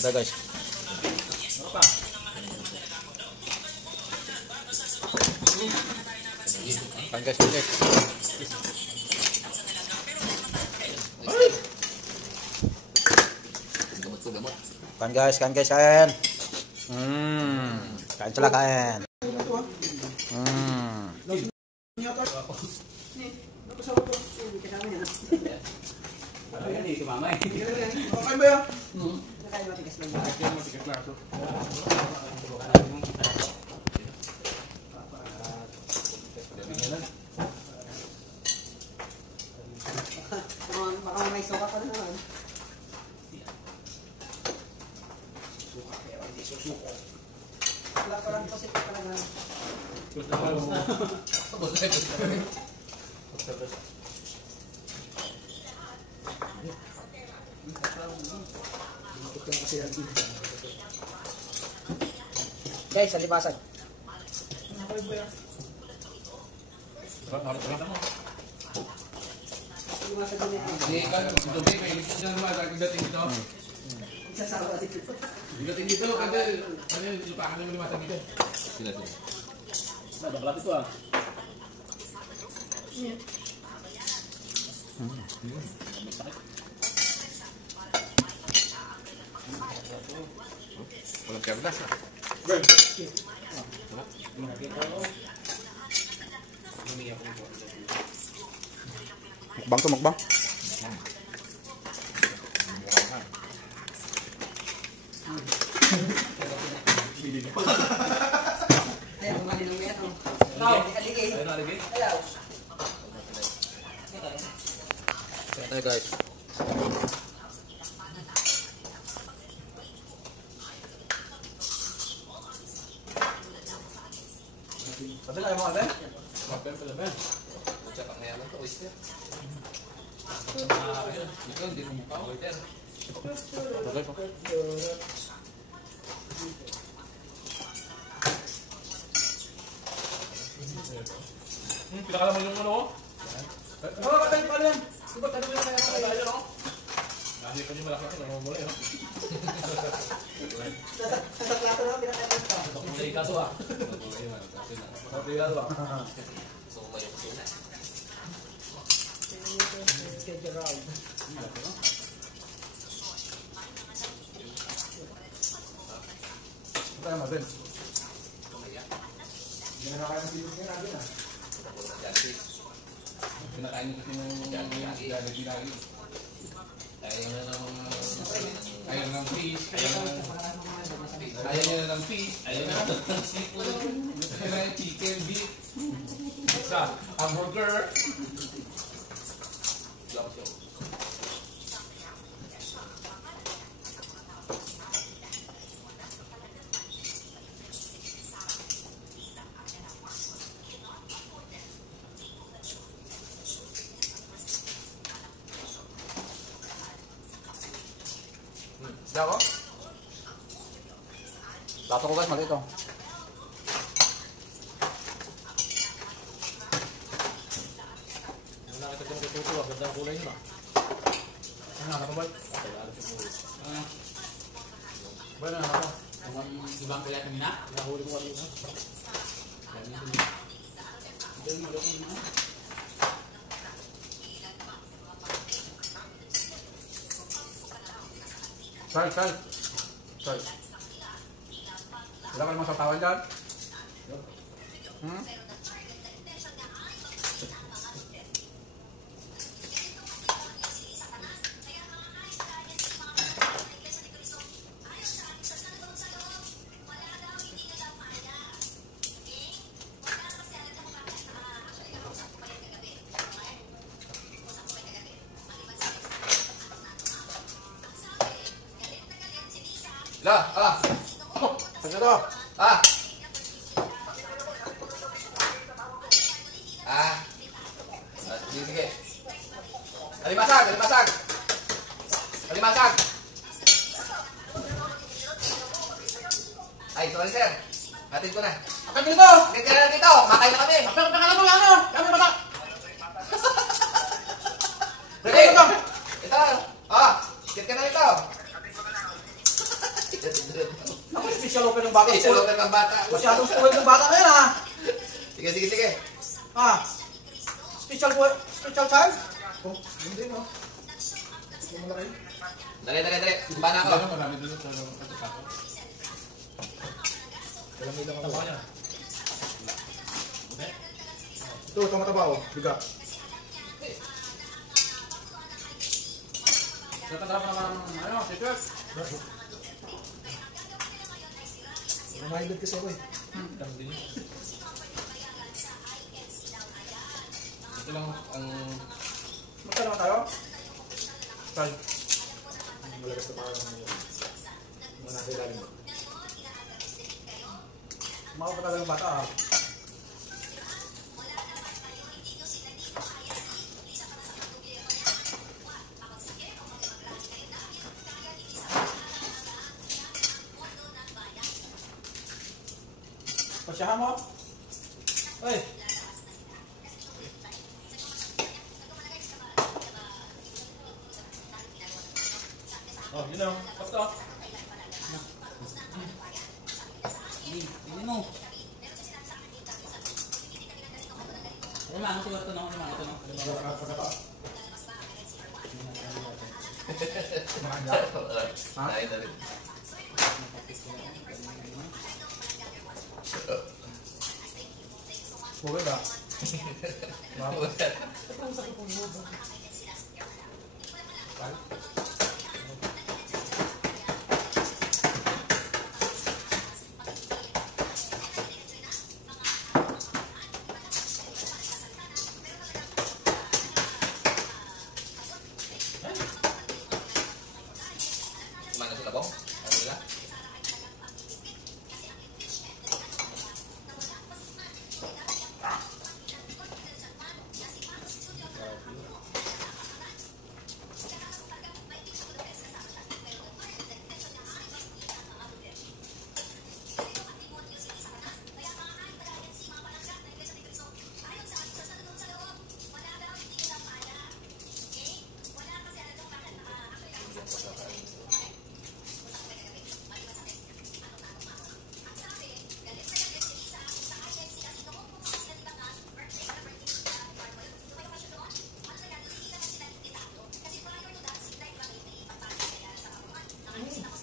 Ganda guys. Kan guys, ulit. Kan guys, kain. Kain sila kain. Baka may suka pa naman. Suka kaya hindi susuko. Wala pa lang kasi talaga. Guys, alipasan. Hindi kan, tubig may iligtas na naman dating dito. Sasawa dito. Dating dito kada ano lupakan mo limatang dito. Sila. Malapit ito ah. Walang kerdas ah. Mukbang tuh, mukbang. Ayo, kumain ng meto. Ayo guys. Sabi na mo ate? Mapel pala ba? Cetak na yan ito, oyster. Ito, hindi mo mukha, oyster. Pinakala mo yung ano? Oo, katayin pa rin. Subot, ano yung kaya kaya no? Nahali pa niyo malaki ako, namumuli no? Sa plato na, pinakain pa. Hindi kaso ah. Hindi kaso ah. So, mayroon sila. Kita mo din. Kinakain ko yung dali-dali. Ayaw ng fish, ayaw ng fish, ayaw ng seafood, ayaw ng chicken, beef, pizza, hamburger. Isda ko? Plato ko guys, mali ito. Nakita ko yung tutuwa, ganda ang kulay nyo. Ano ka ba? Bueno, ako. Ang ibang kaya kanina? Nahuli ko kanina. Hindi mo malaki na. Sal. Wala ka namang satawan dyan? Saan to? Sige. Alimasag. Ay, sorry sir. Hatid ko na. Akan dito! Hatid ka na dito. Makain na kami. Pagkakalan mo yan, ano? Kami bata! Sige. Ito. Hatid ka na dito. yung bata. Isalukan ng bata. Masyadong spoiled yung bata na yan ha. Sige. Ha? Special child? Oh, hindi no. Malaki. Dali. Bana ko. Ano, marami doon sa sako. Kalamilang ako. Tama niya. Ito, mataba oh. Biga. Nakatarap naman ano, secret. Reminder kasi ako eh. Dami din yun. Ito lang ang... Magkano naman tayo? Sal. Malagas na parang mga natin lalim. Makapatagal yung bata ha. Pasyahan mo? Ay! Oh, yun lang. Basta. Hindi mo. Ano man, ano ito no? Dahil na rin. Bukid ah. Mana sa tabong? Ano nila?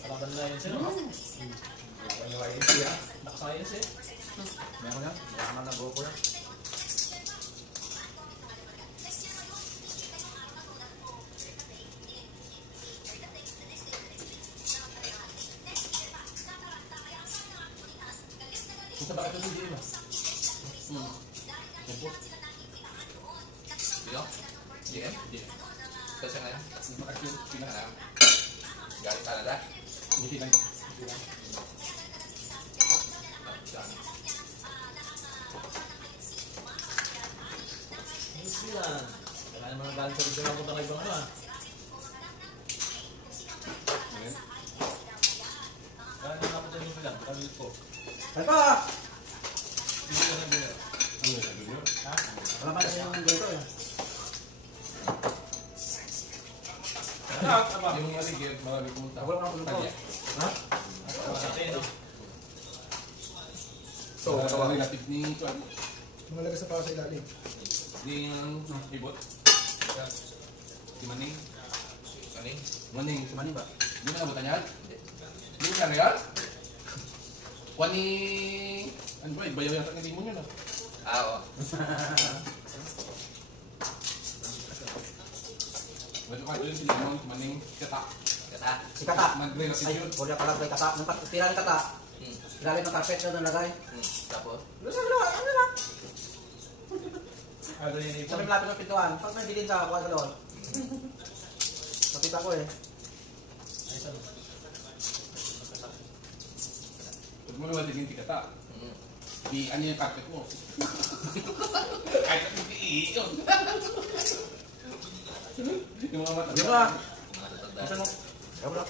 Alaban na yun sila. Ano yung INC ah? Naka-science eh. Meron yan. Meron na GoPro yan. Punta ba ito hindi ba? Sino? GM? Hindi. Kasi ngayon? Makasyon. Pinaka. Galing Canada? Hindi lang. Ayos yan. Kailangan mga galing sa rin na punta kayo ibang ano ah. Kaya nga napunta yung bilang. Kamilit ko. Ay pa! Hindi ko lang ganyan. Ano yung sabi nyo? Ha? Wala pa kasi yung ganito eh. Yung maligid, marami pumunta. Wala ka na Kanya. Ha? Sa atin, no? So, Tawag natin ni Tuan. Malagas na para sa ilalim. Ni Ibot. Si Maning. Kaning? Maning. Mani ba? Hindi na nabutan yan? Hindi na real? Kuha ni... Ano ba? Ibayaw yata ng limon yun ah. Oo. Ba't ko yung si Limon, si Maning, Kata. Kata. Si Kata. Mag-relative Ay, yun. wala pala kay Kata. Nung tira ni Kata. Ilalim ng carpet na nalagay. Tapos? Ano lang? Ano yun Sabi malapit ng pintuan. Pag may bilin sa kuha ka doon. Nakita ko eh. Ay, saan? Pag mo naman din si Kata, ano yung carpet mo? Kahit at hindi iiyon. Yung mga mata. Yung ah. Mga tatanda. Saan mo? Kaya wala.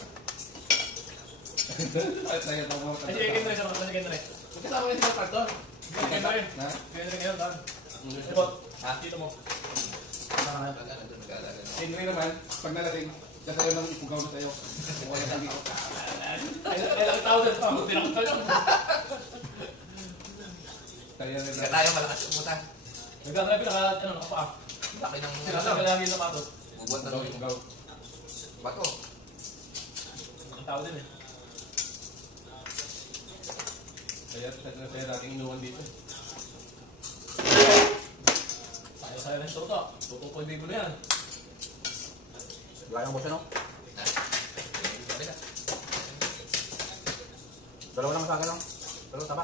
Kahit na yan ang mga mata. Ay, sige, kendo rin. Sige, kendo rin. Kasama yun sa karton. Kendo rin. Ha? Kendo rin ngayon, Dan. Ibot. Ha? Dito mo. Nandun, nag-aalaga na. Henry naman, pag nalating, Kasi lang ipugaw na sa'yo. Wala na dito. Kailangan tao din. Tinakot ka lang. Kaya na Kaya tayo malakas pumunta. Nagkakalabi nakapa. Laki ng Sinasang lagi ng sapatos. bubuan na doon. ipugaw. Bato. Ang tao din eh. Kaya natin inuwan dito. Sayo-sayo ng tuto. Tuto ko yung bigo na yan. Wala yung boss, ano? Sabi na. Dalawa lang sa akin lang. Dalawa tama.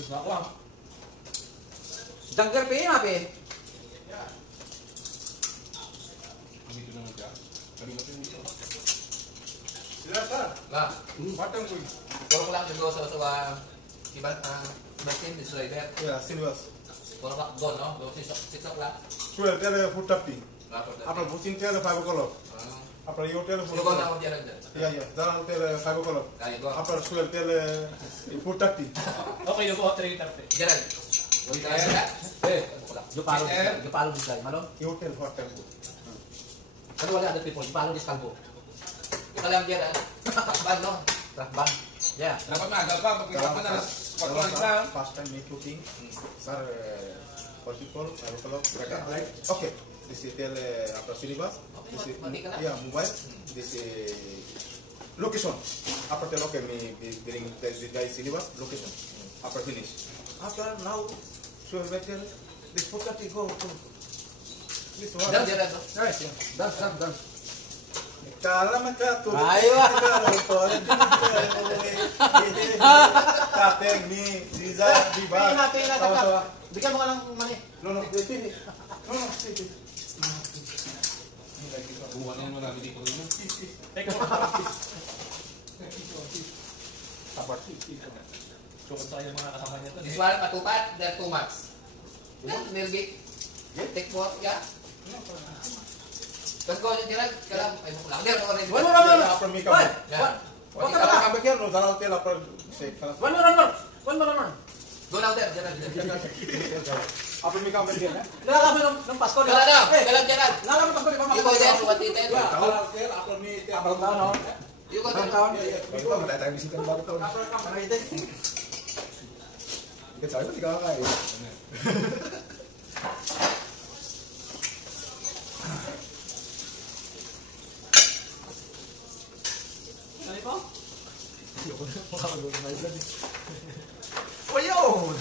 Gusto ako ah. Jungler pa yun, ape. Dito naman siya. Sabi natin dito. Lah. Puro ko lang yung sa iba team di Sulaiber. Yeah, Silvas. Puro ka gol no. Go 6 o'clock. Suel tele futapti. Lapor dah. Apa bucin tele 5 o'clock. Apa yo tele Suruh gol 4 na dia ada. Ya ya, dalam tele 5 o'clock. Kaya gol. Apa Suel tele futapti. Okay, yung ko 3:30. Jalan. Wali kaya sila. Jupalo di Sky. Malo? Yo tele hotel. Ano wala ada people? Jupalo di Skalbo. Kita lang dia dah. Takban no. Takban. Yeah. Dapat magal pa. Pagkita pa na. Pagkita na. First time make shooting. Sir, 4 people, 5 o'clock. Right? Okay. This is tele apa Silvas. This is ya mobile. This is location. Apa tele okay me bring the guy Silvas location. Apa finish. After now Suel betel this futapti go to this one. Dan jalan no. Nice. Dance. Kala maka tu. Ayo. Tateng ni Riza di ba. Tawa-tawa. Bigyan mo ka lang mani. No, pili. No, pili. Buwan na naman namin dito. Take mo. Tapat. Sukot sa yung mga kasama niya to. This one patupat dan 2 max. Nilgit. Take more ya. Terus kau jalan kalam ay mo lang. Dia orang ini. Wala. Apa mi ka? Ya. Wala ka ka ba no dalam tela pa say kala. One more. Go now there jalan. Apa mi ka ba dia? Lalaki ng Pasko. Jalan dah. Jalan jalan. Lalaki ng Pasko. You go there what it is. Dalam tela apa mi Abang taon, no? You go Abang there. taon. Ito, wala tayong bisita ng bago taon. Ito, sabi ko, di ka kakain. Ano po? Oh, yo!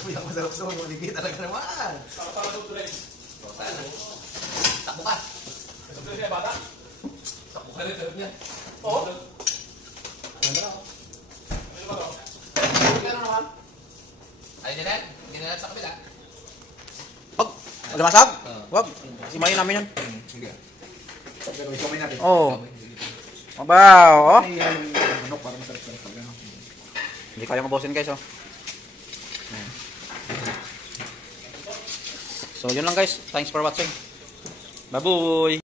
Yung masarap sa mga ligit talaga naman. Para to Rex. Sana. Takbo ka. Gusto ko siya bata? Takbo ka rin niya. Oo. Ano ba? Ano ba to? Ano naman? Ay dinan. Dinan sa kabila. Wag. Lumasag? Wag. Simayin namin yan. Sige. Pero ikaw may natin. Oh. Mabaw, oh. Ay, ano, parang sarap-sarap pag ano. Hindi kaya mabosin guys, oh. So, yun lang guys. Thanks for watching. Bye-bye.